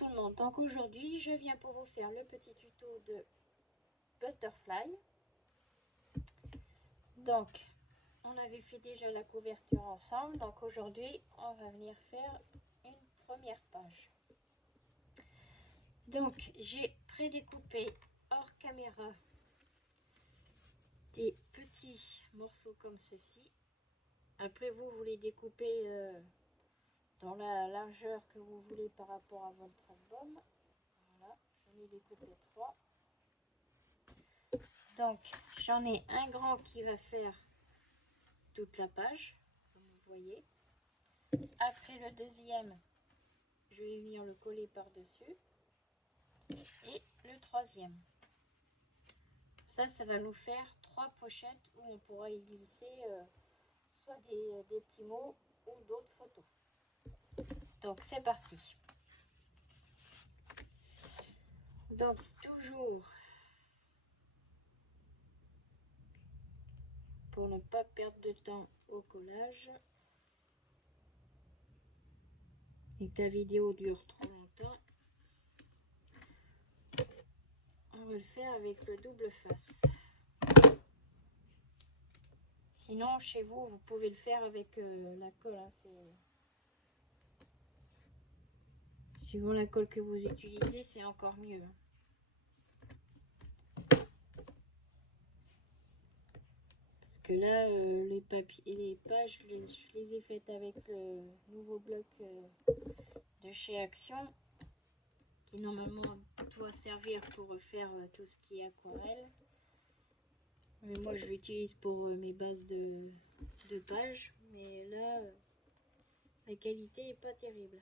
tout le monde, donc aujourd'hui je viens pour vous faire le petit tuto de Butterfly. Donc on avait fait déjà la couverture ensemble, donc aujourd'hui on va venir faire une première page. Donc j'ai prédécoupé hors caméra des petits morceaux comme ceci. Après vous les découpez dans la largeur que vous voulez par rapport à votre album. Voilà, j'en ai découpé 3. Donc j'en ai un grand qui va faire toute la page, comme vous voyez. Après le deuxième, je vais venir le coller par-dessus. Et le troisième. Ça va nous faire 3 pochettes où on pourra y glisser soit des petits mots ou d'autres photos. Donc c'est parti. Donc toujours pour ne pas perdre de temps au collage et que la vidéo dure trop longtemps, on va le faire avec le double face. Sinon chez vous, vous pouvez le faire avec la colle, hein, suivant la colle que vous utilisez, c'est encore mieux. Parce que là, les papiers et les pages, je les ai faites avec le nouveau bloc de chez Action, qui normalement doit servir pour faire tout ce qui est aquarelle. Mais moi, je l'utilise pour mes bases de pages. Mais là, la qualité n'est pas terrible.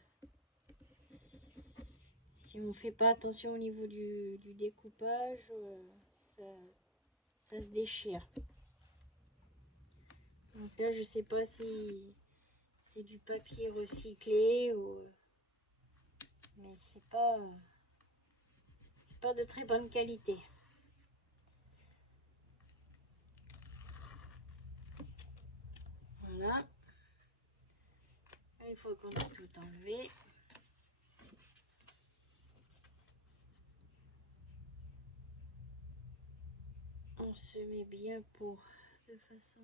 Si on ne fait pas attention au niveau du découpage, ça se déchire. Donc là, je sais pas si c'est du papier recyclé ou... Mais c'est pas de très bonne qualité. Voilà. Une fois qu'on a tout enlevé, on se met bien de façon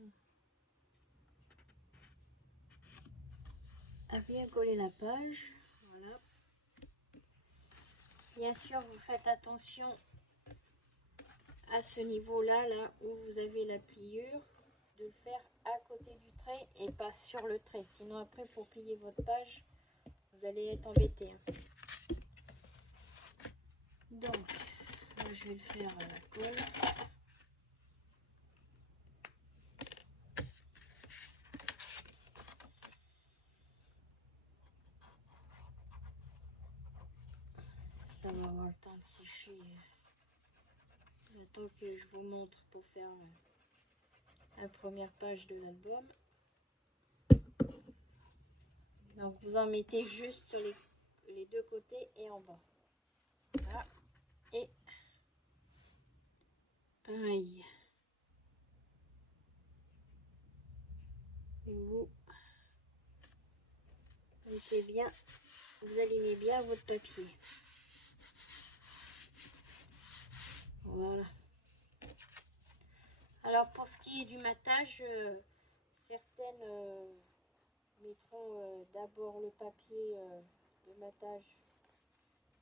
à bien coller la page. Voilà. Bien sûr, vous faites attention à ce niveau-là, là où vous avez la pliure, de le faire à côté du trait et pas sur le trait. Sinon, après, pour plier votre page, vous allez être embêté. Donc, là, je vais le faire à la colle. Ça va avoir le temps de sécher. Le temps que je vous montre pour faire la première page de l'album. Donc vous en mettez juste sur les deux côtés et en bas. Voilà. Et pareil. Vous mettez bien, vous alignez bien votre papier. Voilà. Alors pour ce qui est du matage, certaines mettront d'abord le papier de matage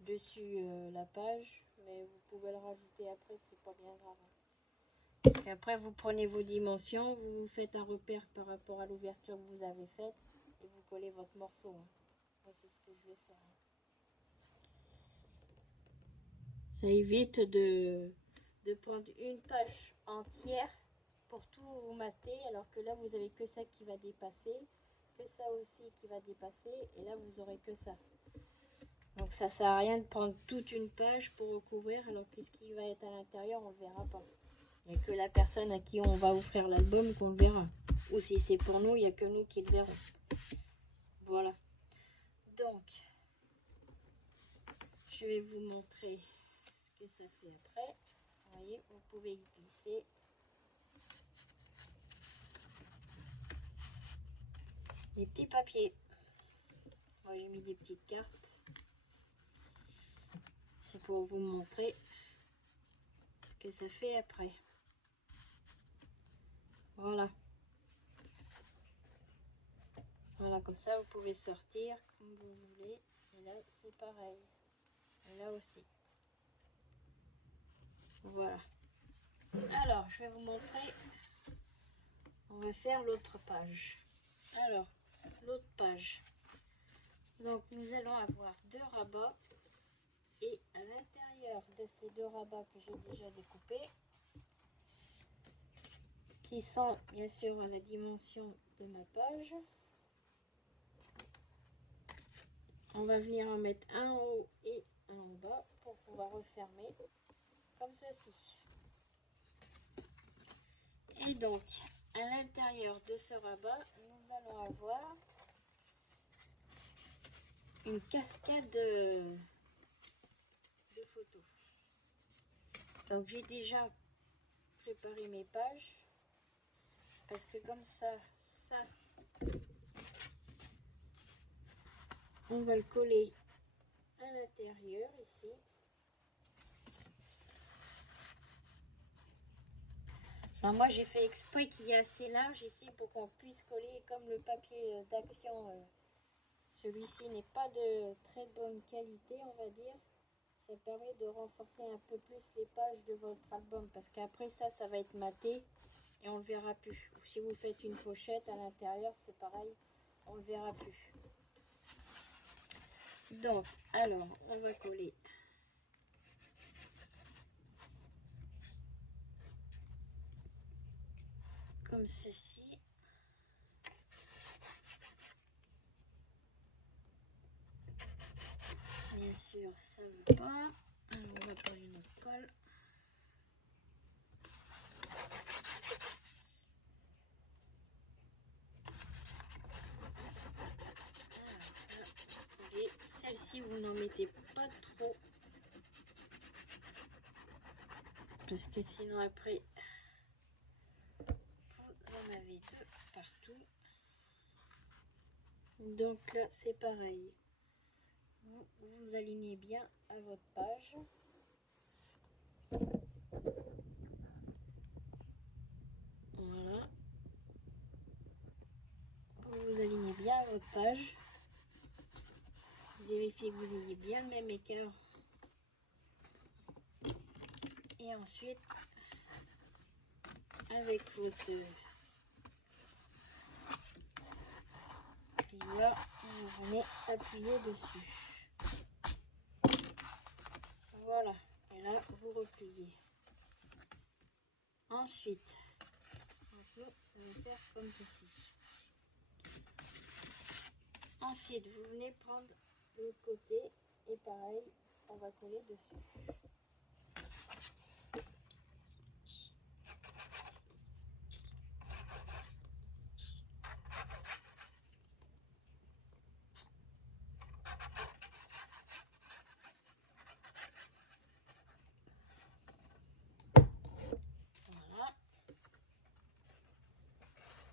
dessus la page, mais vous pouvez le rajouter après, c'est pas bien grave. Parce qu'après vous prenez vos dimensions, vous faites un repère par rapport à l'ouverture que vous avez faite et vous collez votre morceau. Moi c'est ce que je vais faire. Ça évite de prendre une page entière pour tout mater, alors que là vous avez que ça qui va dépasser, que ça aussi qui va dépasser, et là vous aurez que ça. Donc ça sert à rien de prendre toute une page pour recouvrir, alors que ce qui va être à l'intérieur on le verra pas. Il n'y a que la personne à qui on va offrir l'album qu'on le verra. Ou si c'est pour nous, il n'y a que nous qui le verrons. Voilà. Donc, je vais vous montrer ce que ça fait après. Vous voyez, vous pouvez y glisser. Des petits papiers. Moi, j'ai mis des petites cartes. c'est pour vous montrer ce que ça fait après. Voilà. Voilà, comme ça vous pouvez sortir comme vous voulez. Et là c'est pareil. Et là aussi. Voilà. Alors je vais vous montrer. On va faire l'autre page. Alors, l'autre page. Donc nous allons avoir 2 rabats. Et à l'intérieur de ces 2 rabats que j'ai déjà découpés, qui sont bien sûr à la dimension de ma page, on va venir en mettre un en haut et un en bas pour pouvoir refermer comme ceci. Et donc à l'intérieur de ce rabat, nous allons avoir une cascade de photos. Donc j'ai déjà préparé mes pages parce que comme ça on va le coller à l'intérieur ici. Alors moi j'ai fait exprès qu'il y ait assez large ici pour qu'on puisse coller, comme le papier d'action, celui-ci n'est pas de très bonne qualité on va dire. Ça permet de renforcer un peu plus les pages de votre album parce qu'après ça va être maté et on le verra plus. Ou si vous faites une pochette à l'intérieur c'est pareil, on le verra plus. Donc alors on va coller comme ceci. Bien sûr ça ne veut pas. Alors, on va prendre une autre colle. Celle-ci vous n'en mettez pas trop parce que sinon après vous en avez 2 partout. Donc là c'est pareil, vous alignez bien à votre page. Voilà, vous alignez bien à votre page. Vérifiez que vous ayez bien le même écart. Et ensuite avec votre plieur, vous venez appuyer dessus. Voilà, et là vous repliez. Ensuite, ça va faire comme ceci. Ensuite, vous venez prendre l'autre côté et pareil, on va coller dessus. Voilà.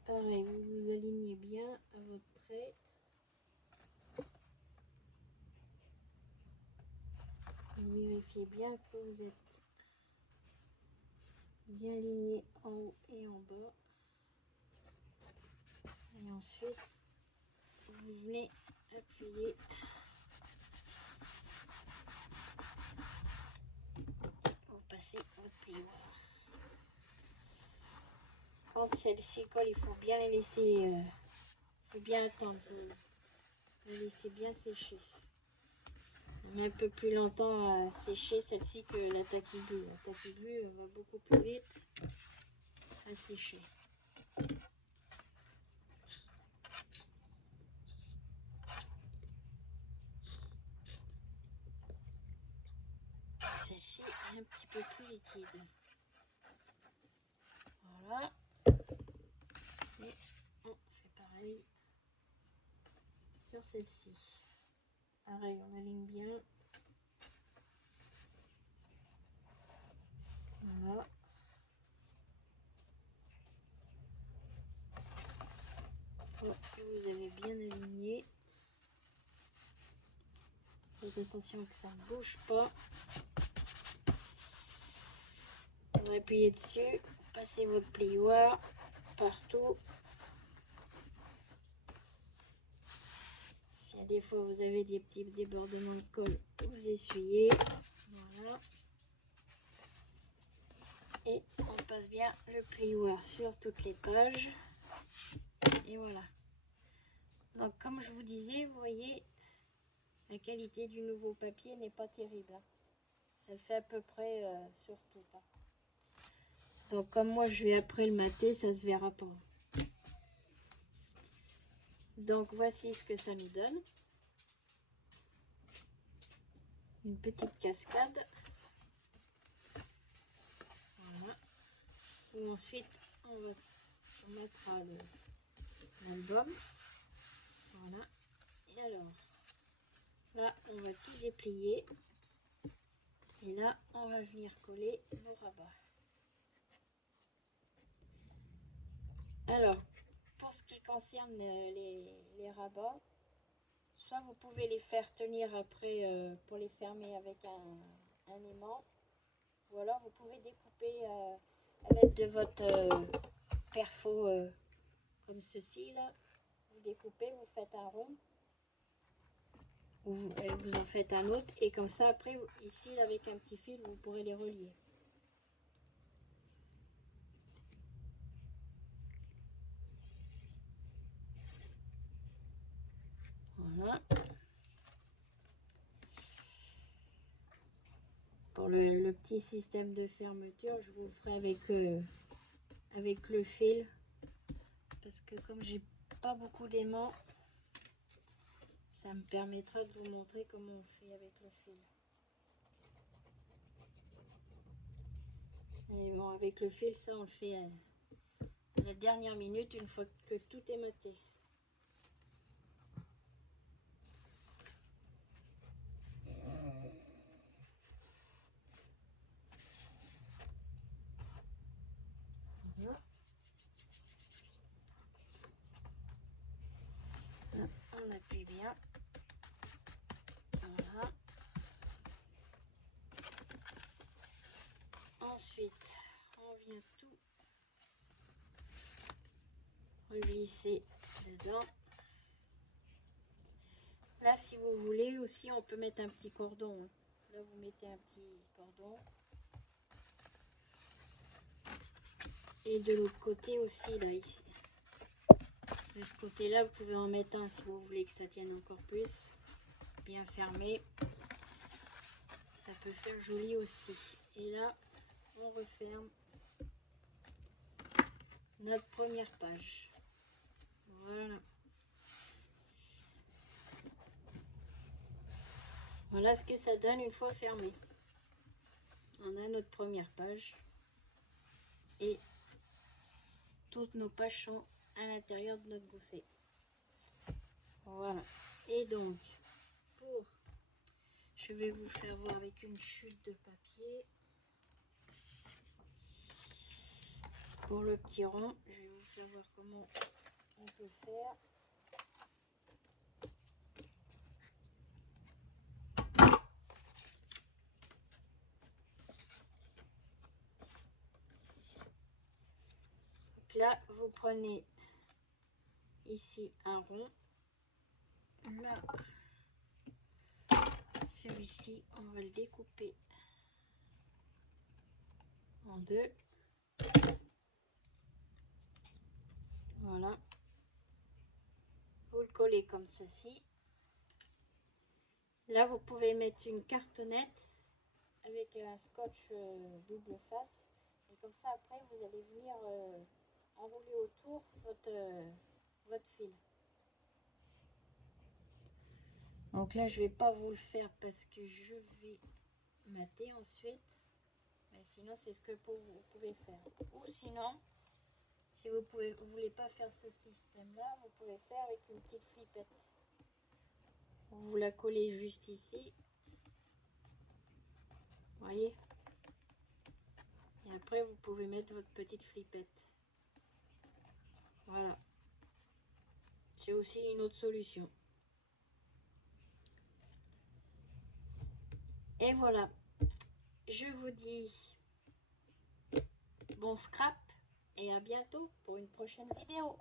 Pareil, vous vous alignez bien à votre trait. Vérifiez bien que vous êtes bien aligné en haut et en bas. Et ensuite, vous venez appuyer pour passer votre plioir. Quand celle-ci colle, il faut bien les laisser, faut bien attendre, les laisser bien sécher. On met un peu plus longtemps à sécher celle-ci que la tacky glue. La tacky glue va beaucoup plus vite à sécher. Celle-ci est un petit peu plus liquide. Voilà. Et on fait pareil sur celle-ci. Pareil, on aligne bien. Voilà. Une fois que vous avez bien aligné, Faites attention que ça ne bouge pas. Vous appuyez dessus, passez votre plioir partout. Si des fois vous avez des petits débordements de colle, vous essuyez. Voilà. Et on passe bien le plioir sur toutes les pages. Et voilà. Donc comme je vous disais, vous voyez, la qualité du nouveau papier n'est pas terrible. Hein. Ça le fait à peu près sur tout. Hein. Donc comme moi je vais après le mater, ça se verra pas. Donc voici ce que ça nous donne. Une petite cascade. Voilà. Et ensuite on mettra l'album. Voilà. Et alors, là on va tout déplier. Et là on va venir coller nos rabats. Alors, pour ce qui concerne les rabats, soit vous pouvez les faire tenir après pour les fermer avec un aimant, ou alors vous pouvez découper à l'aide de votre perfo comme ceci là. Vous découpez, vous faites un rond, ou vous en faites un autre, et comme ça après ici avec un petit fil vous pourrez les relier. Voilà. Pour le petit système de fermeture, je vous ferai avec le fil, parce que comme j'ai pas beaucoup d'aimants, ça me permettra de vous montrer comment on fait avec le fil. Et bon, avec le fil, ça on le fait à la dernière minute, une fois que tout est maté. On appuie bien. Voilà. Ensuite, on vient tout reglisser dedans. Là, si vous voulez aussi, on peut mettre un petit cordon. Hein. Là, vous mettez un petit cordon. Et de l'autre côté aussi, là, ici. De ce côté-là, vous pouvez en mettre un si vous voulez que ça tienne encore plus. Bien fermé. Ça peut faire joli aussi. Et là, on referme notre première page. Voilà. Voilà ce que ça donne une fois fermé. On a notre première page. Et toutes nos pages sont à l'intérieur de notre gousset. Voilà. Et donc, je vais vous faire voir avec une chute de papier. Pour le petit rond, je vais vous faire voir comment on peut faire. Donc là, vous prenez ici un rond. Là, celui-ci, on va le découper en deux. Voilà. Vous le collez comme ceci. Là, vous pouvez mettre une cartonnette avec un scotch double face. Et comme ça, après, vous allez venir enrouler autour votre fil. Donc là, je vais pas vous le faire parce que je vais mater ensuite. Mais sinon, c'est ce que vous pouvez faire. Ou sinon, si vous voulez pas faire ce système-là, vous pouvez faire avec une petite flippette. Vous la collez juste ici. Voyez. Et après, vous pouvez mettre votre petite flippette. Voilà. C'est aussi une autre solution. Et voilà, je vous dis bon scrap et à bientôt pour une prochaine vidéo.